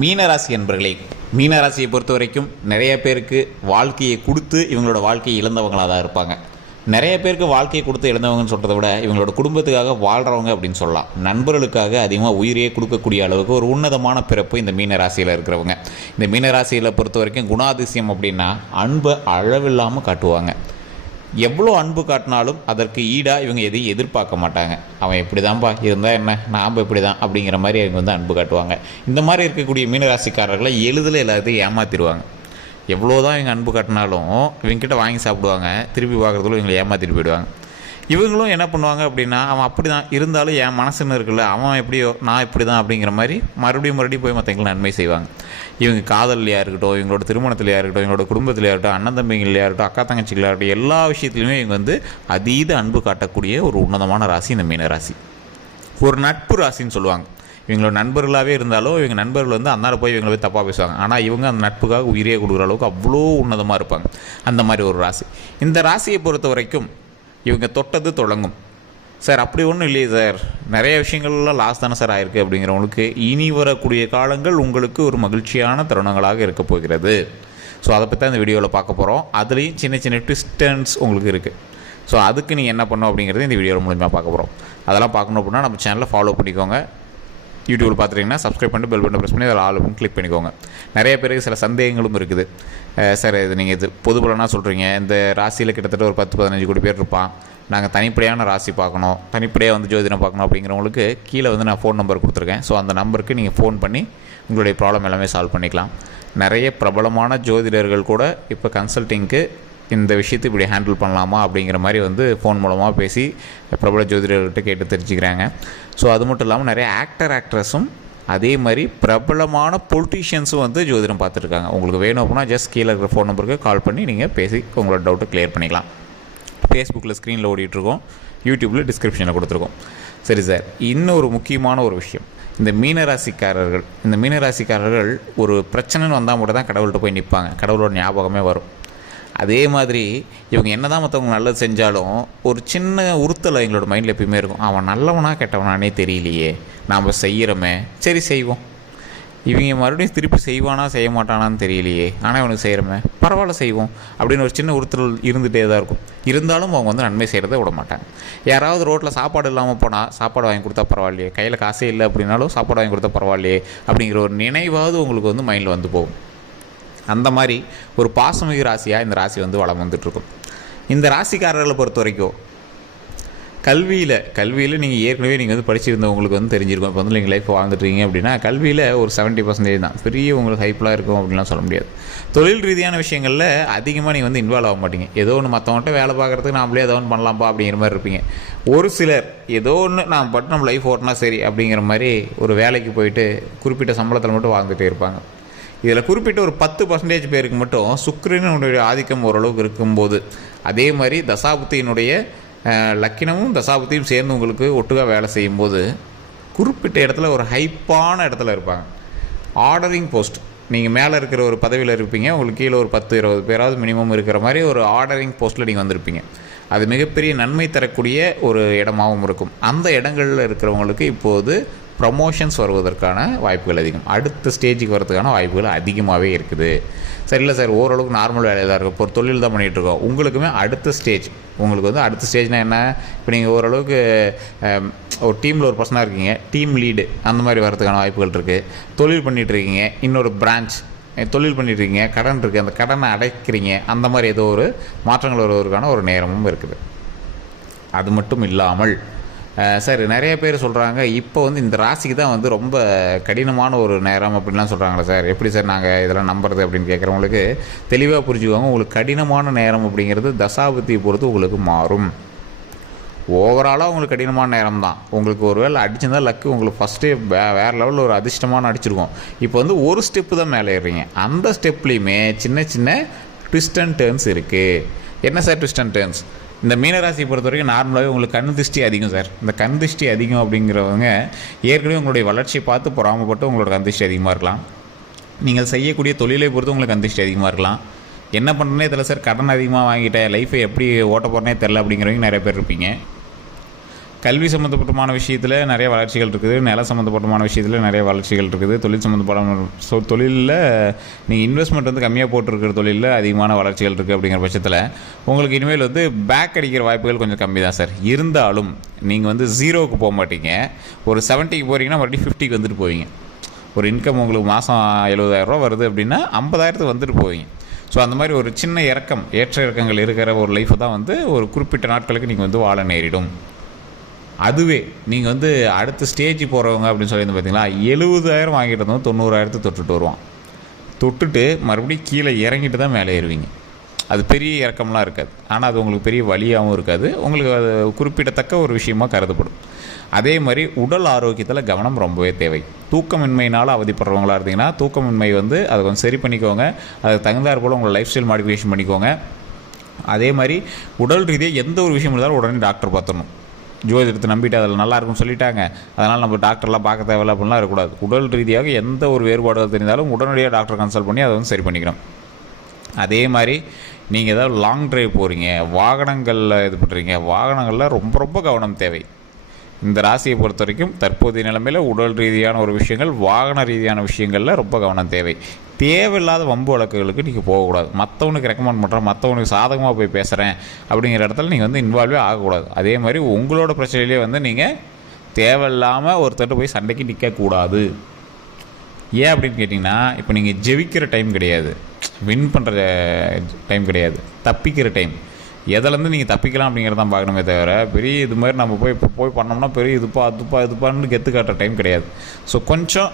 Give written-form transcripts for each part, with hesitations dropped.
மீனராசி என்பர்களே, மீனராசியை பொறுத்த வரைக்கும் நிறைய பேருக்கு வாழ்க்கையை கொடுத்து இவங்களோட வாழ்க்கையை இழந்தவங்களாக தான் இருப்பாங்க. நிறைய பேருக்கு வாழ்க்கையை கொடுத்து இழந்தவங்கன்னு சொல்கிறத விட இவங்களோட குடும்பத்துக்காக வாழ்கிறவங்க அப்படின்னு சொல்லலாம். நண்பர்களுக்காக அதிகமாக உயிரையே கொடுக்கக்கூடிய அளவுக்கு ஒரு உன்னதமான பிறப்பு இந்த மீனராசியில் இருக்கிறவங்க. இந்த மீனராசியில் பொறுத்த வரைக்கும் குணாதிசயம் அப்படின்னா அன்பை அளவில்லாமல் காட்டுவாங்க. எவ்வளோ அன்பு காட்டினாலும் அதற்கு ஈடாக இவங்க எதையும் எதிர்பார்க்க மாட்டாங்க. அவன் எப்படி தான்ப்பா இருந்தால் என்ன, நாம் இப்படி தான் அப்படிங்கிற மாதிரி அவங்க அன்பு காட்டுவாங்க. இந்த மாதிரி இருக்கக்கூடிய மீனராசிக்காரர்களை எளிதில் எல்லாத்தையும் ஏமாற்றிடுவாங்க. எவ்வளோ தான் இவங்க அன்பு காட்டினாலும் இவங்ககிட்ட வாங்கி சாப்பிடுவாங்க, திருப்பி பார்க்குறதுல இவங்களை ஏமாற்றிட்டு போயிடுவாங்க. இவங்களும் என்ன பண்ணுவாங்க அப்படின்னா, அவன் அப்படி தான் இருந்தாலும் என் மனசுன்னு இருக்குல்ல, அவன் எப்படியோ நான் இப்படி தான் அப்படிங்கிற மாதிரி மறுபடியும் போய் மற்றவங்களுக்கு நன்மை செய்வாங்க. இவங்க காதல்லையாக இருக்கட்டும், இவங்களோட திருமணத்திலையாக இருக்கட்டும், இவங்களோட குடும்பத்திலையாக இருக்கட்டும், அண்ணன் தம்பிங்களையாக இருக்கட்டும், அக்கா தங்கச்சிகளாக இருக்கட்டும், எல்லா விஷயத்துலையுமே இவங்க அதீத அன்பு காட்டக்கூடிய ஒரு உன்னதமான ராசி இந்த மீனராசி. ஒரு நட்பு ராசின்னு சொல்லுவாங்க. இவங்களோட நண்பர்களாகவே இருந்தாலும் இவங்க நண்பர்கள் அந்தாட போய் இவங்களை போய் தப்பாக பேசுவாங்க. ஆனால் இவங்க அந்த நட்புக்காக உயிரே கொடுக்குற அளவுக்கு அவ்வளோ உன்னதமாக இருப்பாங்க. அந்த மாதிரி ஒரு ராசி. இந்த ராசியை பொறுத்த வரைக்கும் இவங்க தொட்டது தொடங்கும். சார் அப்படி ஒன்றும் இல்லையே சார், நிறைய விஷயங்கள்லாம் லாஸ் தானே சார் ஆயிருக்கு அப்படிங்கிறவங்களுக்கு இனி வரக்கூடிய காலங்கள் உங்களுக்கு ஒரு மகிழ்ச்சியான தருணங்களாக இருக்க போகிறது. ஸோ அதை பற்றி அந்த வீடியோவில் பார்க்க போகிறோம். அதுலேயும் சின்ன சின்ன ட்விஸ்டன்ஸ் உங்களுக்கு இருக்குது. ஸோ அதுக்கு நீங்கள் என்ன பண்ணணும் அப்படிங்கிறது இந்த வீடியோவில் மூலமாக பார்க்க போகிறோம். அதெல்லாம் பார்க்கணும் அப்படின்னா நம்ம சேனலை ஃபாலோ பண்ணிக்கோங்க. யூடியூப்பில் பார்த்துட்டிங்கன்னா சப்ஸ்கிரைப் பண்ணிட்டு பெல் பட்டன் ப்ரெஸ் பண்ணி அதில் ஆல் அப்படின்னு கிளிக் பண்ணிக்கோங்க. நிறைய பேருக்கு சில சந்தேகங்களும் இருக்குது. சார் இது நீங்கள் இது பொது பலனாக சொல்கிறீங்க, இந்த ராசியில் கிட்டத்தட்ட ஒரு 10-15 கோடி பேர் இருப்பான், நாங்கள் தனிப்படையான ராசி பார்க்கணும், தனிப்படையாக ஜோதிடம் பார்க்கணும் அப்படிங்கிறவங்களுக்கு கீழே நான் ஃபோன் நம்பர் கொடுத்துருக்கேன். ஸோ அந்த நம்பருக்கு நீங்கள் ஃபோன் பண்ணி உங்களுடைய ப்ராப்ளம் எல்லாமே சால்வ் பண்ணிக்கலாம். நிறைய பிரபலமான ஜோதிடர்கள் கூட இப்போ கன்சல்ட்டிங்க்கு இந்த விஷயத்தை இப்படி ஹேண்டில் பண்ணலாமா அப்படிங்கிற மாதிரி ஃபோன் மூலமாக பேசி பிரபல ஜோதிடர்கிட்ட கேட்டு தெரிஞ்சுக்கிறாங்க. ஸோ அது மட்டும் இல்லாமல் நிறைய ஆக்ட்ரஸும் அதே மாதிரி பிரபலமான பொலிட்டீஷியன்ஸும் ஜோதிடம் பார்த்துருக்காங்க. உங்களுக்கு வேணும் அப்படின்னா ஜஸ்ட் கீழே இருக்கிற ஃபோன் நம்பருக்கு கால் பண்ணி நீங்கள் பேசி உங்களோட டவுட்டை கிளியர் பண்ணிக்கலாம். ஃபேஸ்புக்கில் ஸ்க்ரீனில் ஓடிட்டுருக்கோம், யூடியூப்பில் டிஸ்கிரிப்ஷனில் கொடுத்துருக்கோம். சரி சார், இன்னொரு முக்கியமான ஒரு விஷயம், இந்த மீனராசிக்காரர்கள் ஒரு பிரச்சனைன்னு வந்தால் மட்டும் தான் கடவுள்கிட்ட போய் நிற்பாங்க, கடவுளோட ஞாபகமே வரும். அதே மாதிரி இவங்க என்ன தான் மற்றவங்க நல்லது செஞ்சாலும் ஒரு சின்ன உறுத்தலை எங்களோட மைண்டில் எப்பயுமே இருக்கும். அவன் நல்லவனா கெட்டவனானே தெரியலையே, நாம் செய்கிறோமே, சரி செய்வோம், இவங்க மறுபடியும் திருப்பி செய்வானா செய்ய மாட்டானான்னு தெரியலையே, ஆனால் இவனுக்கு செய்கிறோமே, பரவாயில்ல செய்வோம் அப்படின்னு ஒரு சின்ன உறுத்தல் இருந்துகிட்டே தான் இருக்கும். இருந்தாலும் அவங்க நன்மை செய்கிறத விட மாட்டாங்க. யாராவது ரோட்டில் சாப்பாடு இல்லாமல் போனால் சாப்பாடு வாங்கி கொடுத்தா பரவாயில்லையே, கையில் காசே இல்லை அப்படின்னாலும் சாப்பாடு வாங்கி கொடுத்தா பரவாயில்லையே அப்படிங்கிற ஒரு நினைவாவது உங்களுக்கு மைண்டில் போகும். அந்த மாதிரி ஒரு பாசமிகு ராசியாக இந்த ராசி வளம் வந்துட்டுருக்கும். இந்த ராசிக்காரர்களை பொறுத்த வரைக்கும் கல்வியில் நீங்கள் ஏற்கனவே நீங்கள் படிச்சிருந்தவங்களுக்கு தெரிஞ்சிருக்கும். இப்போ நீங்கள் லைஃப் வாழ்ந்துட்டுருக்கீங்க அப்படின்னா கல்வியில் ஒரு 70% தான், பெரிய உங்களுக்கு ஹைப்லாம் இருக்கும் அப்படின்லாம் சொல்ல முடியாது. தொழில் ரீதியான விஷயங்களில் அதிகமாக நீங்கள் இன்வால்வ் ஆக மாட்டீங்க. ஏதோ ஒன்று மற்றவங்கள்ட்ட வேலை பார்க்குறதுக்கு நாமளே ஏதோ ஒன்று பண்ணலாம்ப்பா அப்படிங்கிற மாதிரி இருப்பீங்க. ஒரு சிலர் ஏதோ ஒன்று நான் பட் நம்ம லைஃப் ஓட்டினா சரி அப்படிங்கிற மாதிரி ஒரு வேலைக்கு போயிட்டு குறிப்பிட்ட சம்பளத்தில் மட்டும் வாழ்ந்துகிட்டே இருப்பாங்க. இதில் குறிப்பிட்ட ஒரு 10% பேருக்கு மட்டும் சுக்கிரனுடைய ஆதிக்கம் ஓரளவுக்கு இருக்கும்போது, அதே மாதிரி தசாபுத்தியினுடைய லக்கினமும் தசாபுத்தியும் சேர்ந்து உங்களுக்கு ஒட்டுக்காக வேலை செய்யும்போது குறிப்பிட்ட இடத்துல ஒரு ஹைப்பான இடத்துல இருப்பாங்க. ஆர்டரிங் போஸ்ட், நீங்கள் மேலே இருக்கிற ஒரு பதவியில் இருப்பீங்க, உங்களுக்கு கீழே ஒரு 10-20 பேராவது மினிமம் இருக்கிற மாதிரி ஒரு ஆர்டரிங் போஸ்ட்டில் நீங்கள் வந்திருப்பீங்க. அது மிகப்பெரிய நன்மை தரக்கூடிய ஒரு இடமாகவும் இருக்கும். அந்த இடங்களில் இருக்கிறவங்களுக்கு இப்போது ப்ரமோஷன்ஸ் வருவதற்கான வாய்ப்புகள் அதிகம், அடுத்த ஸ்டேஜுக்கு வரதுக்கான வாய்ப்புகள் அதிகமாகவே இருக்குது. சரி, இல்லை சார் ஓரளவுக்கு நார்மல் வேலையாக தான் இருக்கும், இப்போ ஒரு தொழில் தான் பண்ணிகிட்ருக்கோம், உங்களுக்குமே அடுத்த ஸ்டேஜ், உங்களுக்கு அடுத்த ஸ்டேஜ்னால் என்ன, இப்போ நீங்கள் ஓரளவுக்கு ஒரு டீமில் ஒரு பர்சனாக இருக்கீங்க, டீம் லீடு அந்த மாதிரி வரதுக்கான வாய்ப்புகள் இருக்குது. தொழில் பண்ணிகிட்ருக்கீங்க, இன்னொரு பிரான்ச் தொழில் பண்ணிகிட்ருக்கீங்க, கடன் இருக்குது, அந்த கடனை அடைக்கிறீங்க, அந்த மாதிரி ஏதோ ஒரு மாற்றங்கள் வருவதற்கான ஒரு நேரமும் இருக்குது. அது மட்டும் இல்லாமல் சார் நிறைய பேர் சொல்கிறாங்க இப்போ இந்த ராசிக்கு தான் ரொம்ப கடினமான ஒரு நேரம் அப்படின்லாம் சொல்கிறாங்களே சார், எப்படி சார் நாங்கள் இதெல்லாம் நம்புறது அப்படின்னு கேட்குறவங்களுக்கு தெளிவாக புரிஞ்சுக்குவாங்க. உங்களுக்கு கடினமான நேரம் அப்படிங்கிறது தசாபுத்தியை பொறுத்து உங்களுக்கு மாறும். ஓவராலாக உங்களுக்கு கடினமான நேரம் தான். உங்களுக்கு ஒரு வேளை அடிச்சிருந்தால் லக்கு உங்களுக்கு ஃபஸ்ட்டே வேறு லெவலில் ஒரு அதிர்ஷ்டமான அடிச்சிருக்கோம். இப்போ ஒரு ஸ்டெப்பு தான் மேலே ஏறுறீங்க. அந்த ஸ்டெப்லேயுமே சின்ன சின்ன ட்விஸ்ட் அண்ட் டேர்ன்ஸ் இருக்குது. என்ன சார் ட்விஸ்ட் அண்ட் டேர்ன்ஸ்? இந்த மீனராசியை பொறுத்த வரைக்கும் நார்மலாகவே உங்களுக்கு கண் திருஷ்டி அதிகம் சார். இந்த கண் திருஷ்டி அதிகம் அப்படிங்கிறவங்க ஏற்கனவே உங்களுடைய வளர்ச்சியை பார்த்து பொறாமப்பட்டு உங்களோட கண் திருஷ்டி அதிகமாக இருக்கலாம். நீங்கள் செய்யக்கூடிய தொழிலை பொறுத்து உங்களுக்கு கண் திருஷ்டி அதிகமாக இருக்கலாம். என்ன பண்ணுறனே தெரியல சார், கடன் அதிகமாக வாங்கிட்டேன், லைஃபை எப்படி ஓட்ட போகிறனே தெரில அப்படிங்கிறவங்க நிறைய பேர் இருப்பீங்க. கல்வி சம்மந்தப்பட்டமான விஷயத்தில் நிறைய வளர்ச்சிகள் இருக்குது, நில சம்மந்தப்பட்டமான விஷயத்தில் நிறைய வளர்ச்சிகள் இருக்குது, தொழில் சம்மந்தப்பட்ட தொழிலில் நீங்கள் இன்வெஸ்ட்மெண்ட் வந்து கம்மியாக போட்டிருக்கிற தொழிலில் அதிகமான வளர்ச்சிகள் இருக்குது. அப்படிங்கிற பட்சத்தில் உங்களுக்கு இனிமேல் வந்து பேக் அடிக்கிற வாய்ப்புகள் கொஞ்சம் கம்மி தான் சார். இருந்தாலும் நீங்கள் வந்து 0க்கு போக மாட்டீங்க. ஒரு 70க்கு போகிறீங்கன்னா மறுபடியும் 50க்கு வந்துட்டு போவீங்க. ஒரு இன்கம் உங்களுக்கு மாதம் 70,000 வருது அப்படின்னா 50,000த்துக்கு வந்துட்டு போவீங்க. ஸோ அந்த மாதிரி ஒரு சின்ன இறக்கம், ஏற்ற இறக்கங்கள் இருக்கிற ஒரு லைஃப்பை தான் வந்து ஒரு குறிப்பிட்ட நாட்களுக்கு நீங்கள் வந்து வாழ நேரிடும். அதுவே நீங்கள் வந்து அடுத்த ஸ்டேஜ் போகிறவங்க அப்படின்னு சொல்லி பார்த்தீங்களா, 70,000 வாங்கிட்டு இருந்தோம் 90,000 தொட்டுட்டு வருவான். தொட்டுட்டு மறுபடியும் கீழே இறங்கிட்டு தான் மேலே ஏறுவீங்க. அது பெரிய இறக்கம்லாம் இருக்காது, ஆனால் அது உங்களுக்கு பெரிய வலியாகவும் இருக்காது, உங்களுக்கு அது குறிப்பிடத்தக்க ஒரு விஷயமாக கருதப்படும். அதே மாதிரி உடல் ஆரோக்கியத்தில் கவனம் ரொம்பவே தேவை. தூக்கமின்மையினால் அவதிப்படுறவங்களாக இருந்தீங்கன்னா தூக்கமின்மை வந்து அதை கொஞ்சம் சரி பண்ணிக்கோங்க. அதுக்கு தகுந்தாற் போல் உங்களை லைஃப் ஸ்டைல் மாடிஃபிகேஷன் பண்ணிக்கோங்க. அதே மாதிரி உடல் ரீதியாக எந்த ஒரு விஷயம் இருந்தாலும் உடனே டாக்டர் பார்த்துடணும். ஜோதிடத்தை நம்பிட்டு அதில் நல்லா இருக்குன்னு சொல்லிட்டாங்க, அதனால் நம்ம டாக்டர்லாம் பார்க்க தேவையில்ல அப்படின்லாம் இருக்கக்கூடாது. உடல் ரீதியாக எந்த ஒரு வேறுபாடுகள் தெரிந்தாலும் உடனடியாக டாக்டர் கன்சல்ட் பண்ணி அதை வந்து சரி பண்ணிக்கணும். அதே மாதிரி நீங்கள் ஏதாவது லாங் ட்ரைவ் போகிறீங்க, வாகனங்களில் இது பண்ணுறீங்க, வாகனங்களில் ரொம்ப ரொம்ப கவனம் தேவை. இந்த ராசியை பொறுத்த வரைக்கும் தற்போதைய நிலைமையில் உடல் ரீதியான ஒரு விஷயங்கள், வாகன ரீதியான விஷயங்களில் ரொம்ப கவனம் தேவை. தேவையில்லாத வம்பு வழக்குகளுக்கு நீங்கள் போகக்கூடாது. மற்றவனுக்கு ரெக்கமெண்ட் பண்ணுறேன், மற்றவனுக்கு சாதகமாக போய் பேசுகிறேன் அப்படிங்கிற இடத்துல நீங்கள் வந்து இன்வால்வே ஆகக்கூடாது. அதே மாதிரி உங்களோட பிரச்சனையிலே வந்து நீங்கள் தேவையில்லாமல் ஒருத்தர்கிட்ட போய் சண்டைக்கு நிற்கக்கூடாது. ஏன் அப்படின்னு கேட்டிங்கன்னா, இப்போ நீங்கள் ஜெயிக்கிற டைம் கிடையாது, வின் பண்ணுற டைம் கிடையாது, தப்பிக்கிற டைம். எதிலேருந்து நீங்கள் தப்பிக்கலாம் அப்படிங்கிறத தான் பார்க்கணுமே தவிர, பெரிய இது மாதிரி நம்ம போய் பண்ணோம்னா பெரிய இதுப்பான்னு கெத்து காட்டுற டைம் கிடையாது. ஸோ கொஞ்சம்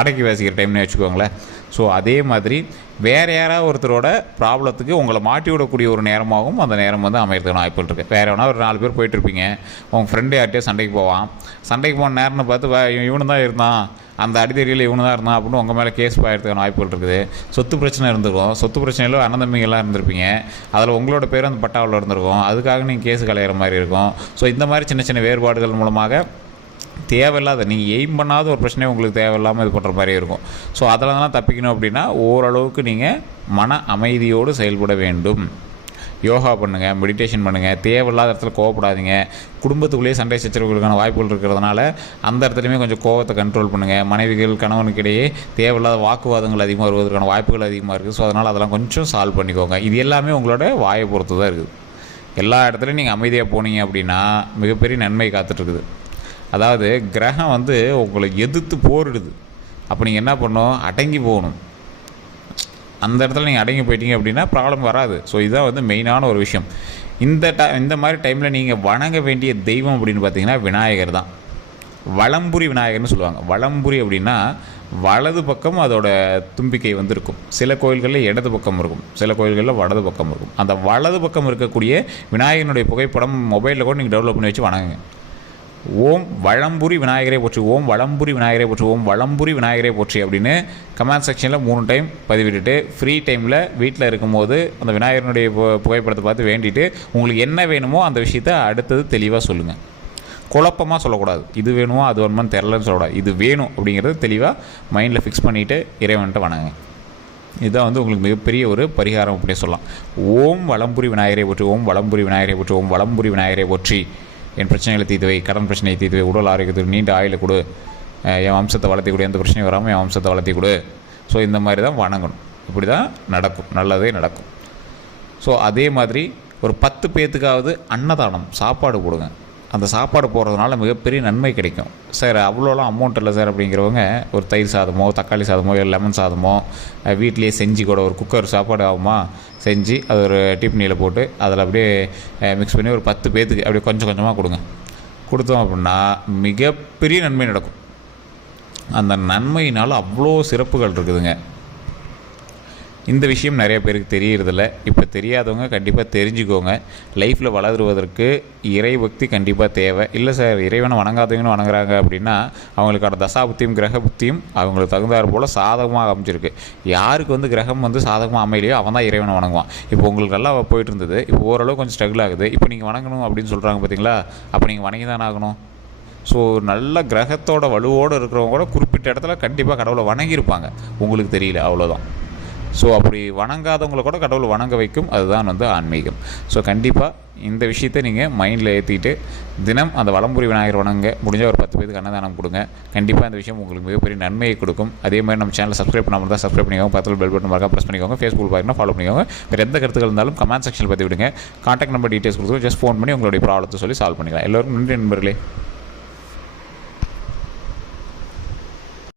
அடக்கி வாசிக்கிற டைம்னே வச்சுக்கோங்களேன். ஸோ அதே மாதிரி வேறு யாராவது ஒருத்தரோட ப்ராப்ளத்துக்கு உங்களை மாட்டி விடக்கூடிய ஒரு நேரமாகவும் அந்த நேரம் வந்து அமைகிறதுக்கு வாய்ப்புகள் இருக்குது. வேறு எவனா ஒரு 4 பேர் போயிட்டுருப்பீங்க, உங்கள் ஃப்ரெண்டு யார்கிட்டயோ சண்டைக்கு போவான். சண்டைக்கு போன நேரம்னு பார்த்து இவனு தான் இருந்தான், அந்த அடித்தறியில் இவனு தான் இருந்தான் அப்படின்னு உங்கள் மேலே கேஸ் பாயறதுக்கான வாய்ப்புகள் இருக்குது. சொத்து பிரச்சனை இருந்திருக்கும், சொத்து பிரச்சனையில் அண்ணன் தம்பிங்கெல்லாம் இருந்திருப்பீங்க, அதில் உங்களோட பேரும் அந்த பட்டாவில் இருந்திருக்கும், அதுக்காக நீங்கள் கேஸ் கலையிற மாதிரி இருக்கும். ஸோ இந்த மாதிரி சின்ன சின்ன வேறுபாடுகள் மூலமாக தேவையில்லாத நீங்கள் எய்ம் பண்ணாத ஒரு பிரச்சனையை உங்களுக்கு தேவையில்லாமல் இது பண்ணுற மாதிரி இருக்கும். ஸோ அதெல்லாம் தப்பிக்கணும் அப்படின்னா ஓரளவுக்கு நீங்கள் மன அமைதியோடு செயல்பட வேண்டும். யோகா பண்ணுங்கள், மெடிடேஷன் பண்ணுங்கள், தேவையில்லாத இடத்துல கோவப்படாதீங்க. குடும்பத்துக்குள்ளேயே சண்டை சச்சரவுகளுக்கான வாய்ப்புகள் இருக்கிறதுனால அந்த இடத்துலையுமே கொஞ்சம் கோவத்தை கண்ட்ரோல் பண்ணுங்கள். மனைவிகள் கணவனுக்கிடையே தேவையில்லாத வாக்குவாதங்கள் அதிகமாக வருவதற்கான வாய்ப்புகள் அதிகமாக இருக்குது. ஸோ அதனால் அதெல்லாம் கொஞ்சம் சால்வ் பண்ணிக்கோங்க. இது எல்லாமே உங்களோட வாயை பொறுத்து தான் இருக்குது. எல்லா இடத்துலையும் நீங்கள் அமைதியாக போனீங்க அப்படின்னா மிகப்பெரிய நன்மை காத்துட்ருக்குது. அதாவது கிரகம் வந்து உங்களை எதிர்த்து போரிடுது. அப்போ நீங்கள் என்ன பண்ணணும், அடங்கி போகணும். அந்த இடத்துல நீங்கள் அடங்கி போயிட்டீங்க அப்படின்னா ப்ராப்ளம் வராது. ஸோ இதுதான் வந்து மெயினான ஒரு விஷயம். இந்த மாதிரி டைமில் நீங்கள் வணங்க வேண்டிய தெய்வம் அப்படின்னு பார்த்தீங்கன்னா விநாயகர் தான். வலம்புரி விநாயகர்னு சொல்லுவாங்க. வலம்புரி அப்படின்னா வலது பக்கம் அதோட தும்பிக்கை வந்து இருக்கும். சில கோயில்களில் இடது பக்கம் இருக்கும், சில கோயில்களில் வலது பக்கம் இருக்கும். அந்த வலது பக்கம் இருக்கக்கூடிய விநாயகனுடைய புகைப்படம் மொபைலில் கூட நீங்கள் டெவலப் பண்ணி வச்சு வணங்குங்க. ஓம் வலம்புரி விநாயகரை போற்றி, ஓம் வலம்புரி விநாயகரை போற்றி, ஓம் வலம்புரி விநாயகரை போற்றி அப்படின்னு கமெண்ட் செக்ஷனில் 3 டைம் பதிவிட்டுட்டு ஃப்ரீ டைமில் வீட்டில் இருக்கும்போது அந்த விநாயகனுடைய புகைப்படத்தை பார்த்து வேண்டிட்டு உங்களுக்கு என்ன வேணுமோ அந்த விஷயத்தை அடுத்தது தெளிவாக சொல்லுங்கள். குழப்பமாக சொல்லக்கூடாது. இது வேணுமோ அது வேணுமான்னு தெரிலன்னு சொல்லக்கூடாது. இது வேணும் அப்படிங்கிறது தெளிவாக மைண்டில் ஃபிக்ஸ் பண்ணிவிட்டு இறைவன்ட்ட வணங்குங்க. இதுதான் வந்து உங்களுக்கு மிகப்பெரிய ஒரு பரிகாரம் அப்படியே சொல்லலாம். ஓம் வலம்புரி விநாயகரை போற்றி, ஓம் வலம்புரி விநாயகரை போற்றி, ஓம் வலம்புரி விநாயகரை போற்றி. என் பிரச்சனைகளை தீர்த்துவை, கடன் பிரச்சனையை தீர்த்துவை, உடல் ஆரோக்கியத்துக்கு நீண்ட ஆயுளை கொடு, என் வம்சத்தை வளர்த்தி கொடு, எந்த பிரச்சனையும் வராமல் என் வம்சத்தை வளர்த்தி கொடு. ஸோ இந்த மாதிரி தான் வணங்கணும். இப்படி தான் நடக்கும், நல்லதே நடக்கும். ஸோ அதே மாதிரி ஒரு 10 பேர்த்துக்காவது அன்னதானம் சாப்பாடு போடுங்க. அந்த சாப்பாடு போடுறதுனால மிகப்பெரிய நன்மை கிடைக்கும். சார் அவ்வளோலாம் அமௌண்ட் இல்லை சார் அப்படிங்கிறவங்க ஒரு தயிர் சாதமோ தக்காளி சாதமோ இல்லை லெமன் சாதமோ வீட்டிலேயே செஞ்சு கூட ஒரு குக்கர் சாப்பாடு ஆகுமா செஞ்சு அது ஒரு டிப்னியில் போட்டு அதில் அப்படியே மிக்ஸ் பண்ணி ஒரு 10 பேர்த்துக்கு அப்படியே கொஞ்சம் கொஞ்சமாக கொடுங்க. கொடுத்தோம் அப்படின்னா மிகப்பெரிய நன்மை நடக்கும். அந்த நன்மையினால் அவ்வளோ சிறப்புகள் இருக்குதுங்க. இந்த விஷயம் நிறைய பேருக்கு தெரியறதில்ல. இப்போ தெரியாதவங்க கண்டிப்பாக தெரிஞ்சுக்கோங்க. லைஃப்பில் வளருவதற்கு இறைபக்தி கண்டிப்பாக தேவை. இல்லை சார் இறைவனை வணங்காதவங்கன்னு வணங்குறாங்க அப்படின்னா அவங்களுக்கான தசாபுத்தியும் கிரக புத்தியும் அவங்களுக்கு தகுந்தாறு போல் சாதகமாக அமைஞ்சிருக்கு. யாருக்கு வந்து கிரகம் வந்து சாதகமாக அமையலையோ அவன் தான் இறைவனை வணங்குவான். இப்போ உங்களுக்கு நல்லா போயிட்டு இருந்தது, இப்போ ஓரளவு கொஞ்சம் ஸ்ட்ரகிள் ஆகுது, இப்போ நீங்கள் வணங்கணும் அப்படின்னு சொல்கிறாங்க பார்த்தீங்களா, அப்போ நீங்கள் வணங்கி தானே ஆகணும். ஸோ நல்ல கிரகத்தோட வலுவோடு இருக்கிறவங்க கூட குறிப்பிட்ட இடத்துல கண்டிப்பாக கடவுளை வணங்கியிருப்பாங்க, உங்களுக்கு தெரியல, அவ்வளோதான். ஸோ அப்படி வணங்காதவங்களை கூட கடவுள் வணங்க வைக்கும், அதுதான் வந்து ஆன்மீகம். ஸோ கண்டிப்பாக இந்த விஷயத்தை நீங்கள் மைண்டில் ஏற்றிட்டு தினம் அந்த வலம்புரி விநாயகர் வணங்க, முடிஞ்ச ஒரு 10 பேருக்கு அன்னதானம் கொடுங்க. கண்டிப்பாக இந்த விஷயம் உங்களுக்கு மிகப்பெரிய நன்மையை கொடுக்கும். அதே மாதிரி நம்ம சேனலை சப்ஸ்கிரைப் பண்ணாமல் தான் சப்ஸ்கிரைப் பண்ணிக்கோங்க, பக்கத்தில் பெல் பட்டன் மறக்காம ப்ரெஸ் பண்ணிக்கோங்க. ஃபேஸ்புக் பார்த்தீங்கன்னா ஃபாலோ பண்ணிக்கோங்க. வேறு எந்த கருத்துக்கள் இருந்தாலும் கமெண்ட் செக்ஷனில் பற்றி விடுங்க. கான்டாக்ட் நம்பர் டீட்டெயில்ஸ் கொடுத்து ஜஸ்ட் ஃபோன் பண்ணி உங்களுடைய ப்ராப்ளத்தை சொல்லி சால்வ் பண்ணிக்கலாம். எல்லோருக்கும் நன்றி நண்பர்களே.